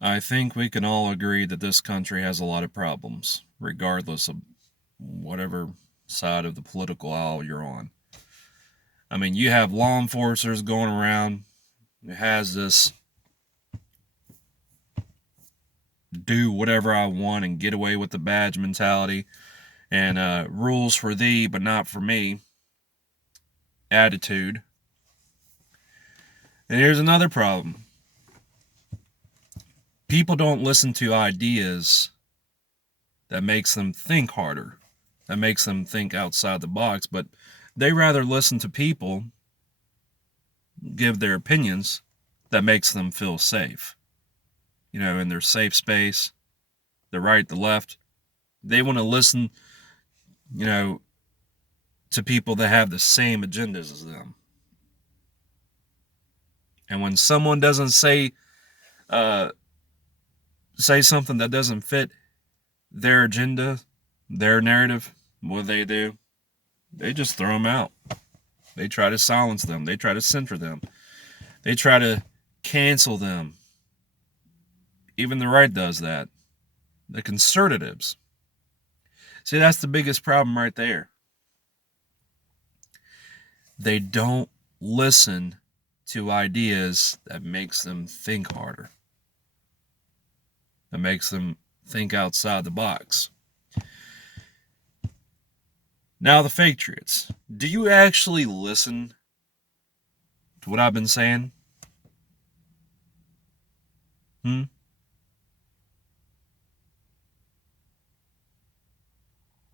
I think we can all agree that this country has a lot of problems, regardless of whatever side of the political aisle you're on. I mean, you have law enforcers going around who has this do whatever I want and get away with the badge mentality and rules for thee but not for me attitude. And here's another problem: people don't listen to ideas that makes them think harder, that makes them think outside the box, but they rather listen to people give their opinions that makes them feel safe. You know, in their safe space, the right, the left. They want to listen, you know, to people that have the same agendas as them. And when someone doesn't uh, say something that doesn't fit their agenda, their narrative, what do? They just throw them out. They try to silence them. They try to censor them. They try to cancel them. Even the right does that. The conservatives. See, that's the biggest problem right there. They don't listen to ideas that makes them think harder, that makes them think outside the box. Now, the Patriots. Do you actually listen to what I've been saying? Hmm?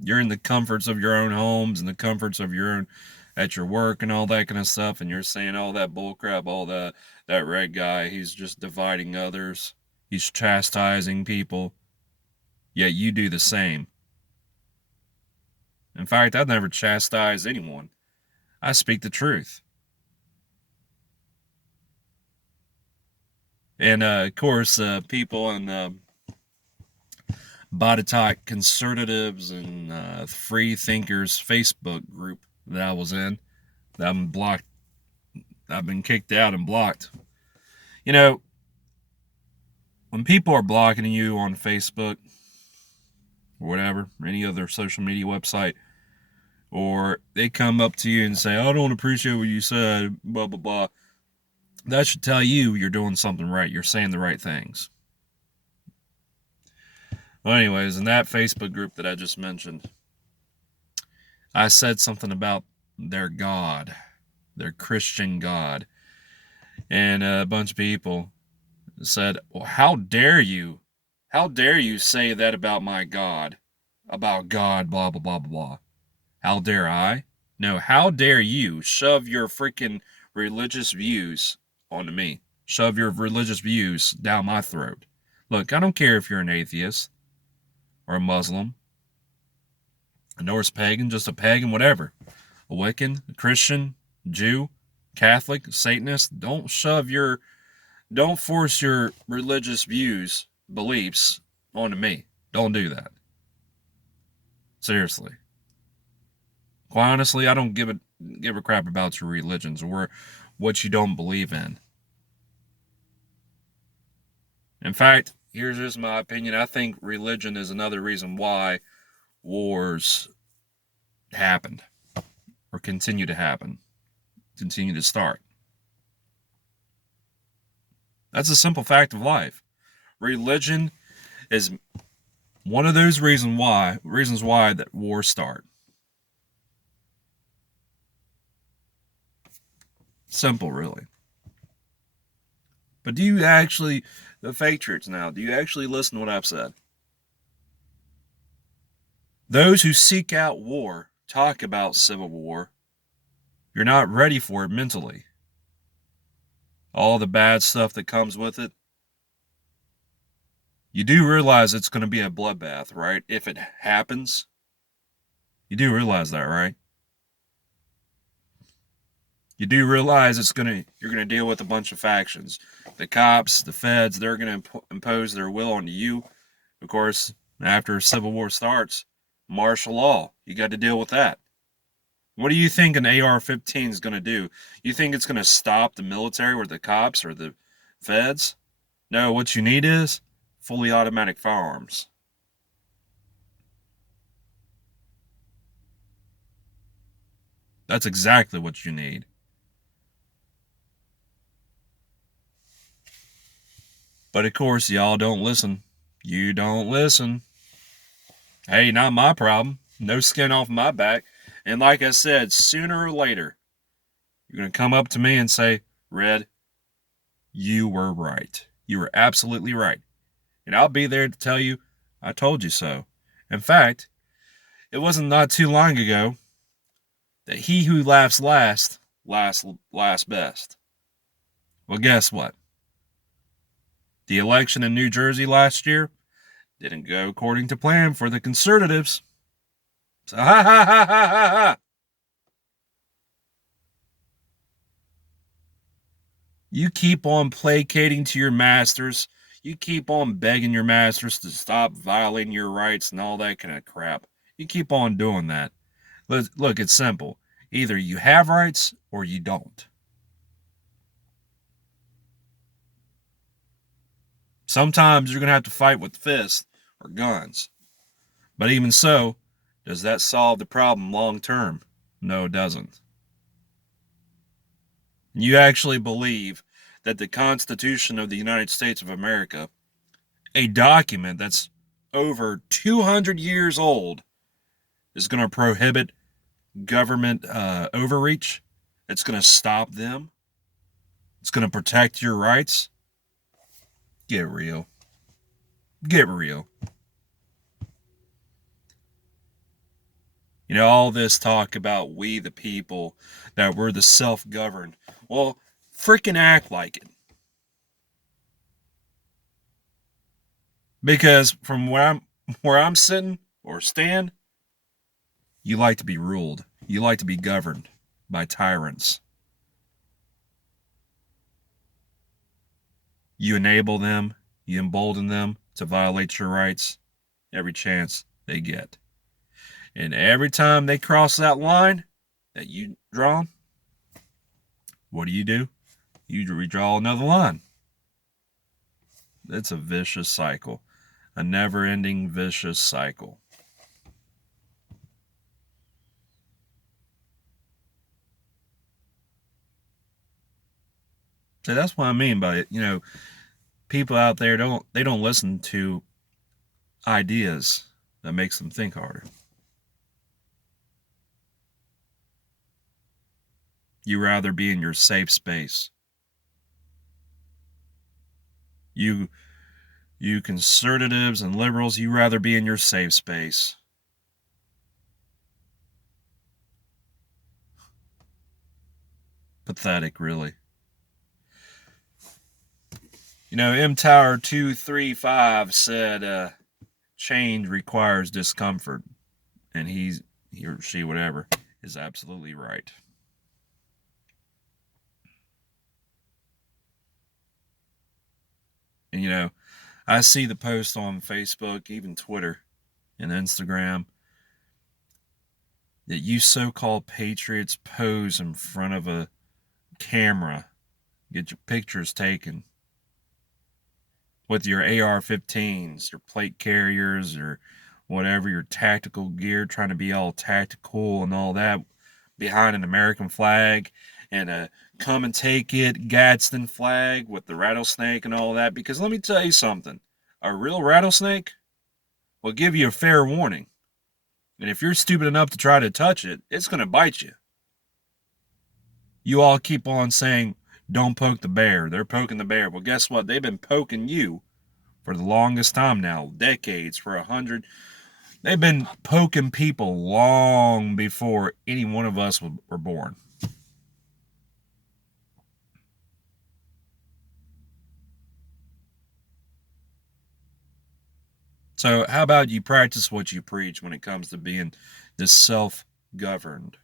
You're in the comforts of your own homes and the comforts of your own at your work and all that kind of stuff, and you're saying all that bullcrap, all that red guy, he's just dividing others, he's chastising people, yet you do the same. In fact, I've never chastised anyone. I speak the truth. And of course, people in Body Talk Conservatives and Free Thinkers Facebook group that I was in, that I've been blocked, I've been kicked out and blocked. You know, when people are blocking you on Facebook or whatever, or any other social media website, or they come up to you and say, "I don't appreciate what you said," blah blah blah, that should tell you you're doing something right. You're saying the right things. Well, anyways, in that Facebook group that I just mentioned, I said something about their God, their Christian God, and a bunch of people said, well, "How dare you? How dare you say that about my God? About God, blah, blah, blah, blah, blah. How dare I? No, how dare you shove your freaking religious views onto me? Shove your religious views down my throat. Look, I don't care if you're an atheist or a Muslim, a Norse pagan, just a pagan, whatever, a Wiccan, a Christian, Jew, Catholic, Satanist. Don't force your religious views, beliefs onto me. Don't do that. Seriously. Quite honestly, I don't give a crap about your religions or what you don't believe in. In fact, here's just my opinion. I think religion is another reason why wars happened or continue to happen, continue to start. That's a simple fact of life. Religion is one of those reasons why that wars start. Simple, really. But do you actually, the Patriots now, do you actually listen to what I've said? Those who seek out war talk about civil war. You're not ready for it mentally. All the bad stuff that comes with it. You do realize it's going to be a bloodbath, right? If it happens, you do realize that, right? You do realize you're gonna deal with a bunch of factions. The cops, the feds, they're gonna impose their will onto you. Of course, after civil war starts, martial law. You got to deal with that. What do you think an AR-15 is going to do? You think it's going to stop the military or the cops or the feds? No, what you need is fully automatic firearms. That's exactly what you need. But of course, y'all don't listen. You don't listen. Hey, not my problem. No skin off my back. And like I said, sooner or later, you're going to come up to me and say, Red, you were right. You were absolutely right. And I'll be there to tell you, I told you so. In fact, it wasn't not too long ago that he who laughs last best. Well, guess what? The election in New Jersey last year didn't go according to plan for the conservatives. So, ha ha ha ha ha ha. You keep on placating to your masters. You keep on begging your masters to stop violating your rights and all that kind of crap. You keep on doing that. Look, it's simple. Either you have rights or you don't. Sometimes you're going to have to fight with fists or guns. But even so, does that solve the problem long term? No, it doesn't. You actually believe that the Constitution of the United States of America, a document that's over 200 years old, is going to prohibit government overreach? It's going to stop them? It's going to protect your rights? Get real. Get real. You know, all this talk about we the people, that we're the self-governed. Well, freaking act like it. Because from where I'm sitting or stand, you like to be ruled. You like to be governed by tyrants. You enable them, you embolden them to violate your rights every chance they get. And every time they cross that line that you draw, what do? You redraw another line. It's a vicious cycle, a never ending vicious cycle. So that's what I mean by it. You know, people out there don't listen to ideas that makes them think harder. You rather be in your safe space. You you conservatives and liberals, you rather be in your safe space. Pathetic, really. You know, M Tower 235 said change requires discomfort, and he or she, whatever, is absolutely right. And you know, I see the post on Facebook, even Twitter and Instagram, that you so-called patriots pose in front of a camera, get your pictures taken with your AR-15s, your plate carriers, or whatever, your tactical gear, trying to be all tactical and all that, behind an American flag and a come and take it Gadsden flag with the rattlesnake and all that. Because let me tell you something, a real rattlesnake will give you a fair warning. And if you're stupid enough to try to touch it, it's going to bite you. You all keep on saying, don't poke the bear. They're poking the bear. Well, guess what? They've been poking you for the longest time now, decades, for 100. They've been poking people long before any one of us were born. So, how about you practice what you preach when it comes to being this self-governed?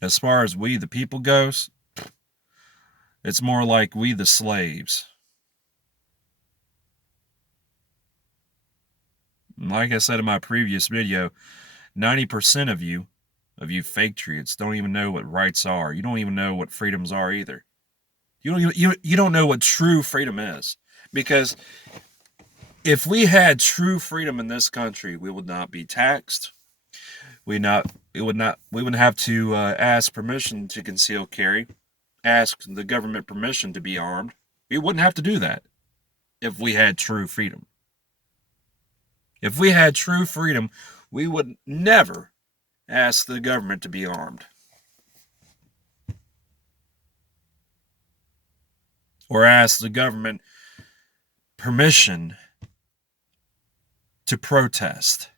As far as we the people goes, it's more like we the slaves. And like I said in my previous video, 90% of you of you fake triots don't even know what rights are. You don't even know what freedoms are either. You don't know what true freedom is, because if we had true freedom in this country, we would not be taxed. We wouldn't have to ask permission to conceal carry, ask the government permission to be armed. We wouldn't have to do that if we had true freedom. If we had true freedom, we would never ask the government to be armed or ask the government permission to protest.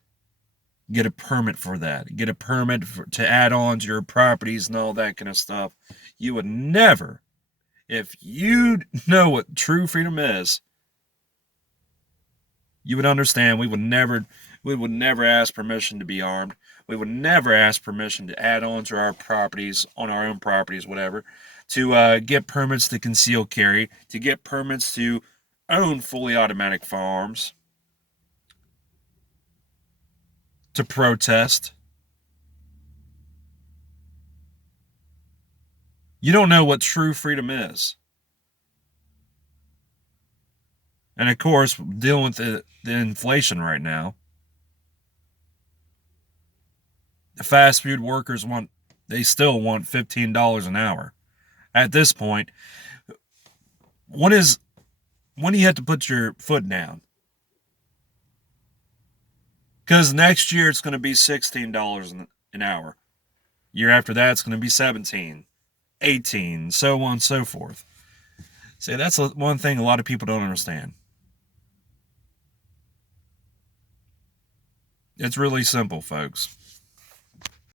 Get a permit for that. Get a permit to add on to your properties and all that kind of stuff. You would never, if you know what true freedom is, you would understand we would never ask permission to be armed. We would never ask permission to add on to our properties, on our own properties, whatever, to get permits to conceal carry, to get permits to own fully automatic firearms, to protest. You don't know what true freedom is. And of course, dealing with the inflation right now, the fast food workers still want $15 an hour. At this point, when do you have to put your foot down? Because next year it's going to be $16 an hour. Year after that it's going to be 17, 18, so on and so forth. See, that's one thing a lot of people don't understand. It's really simple, folks.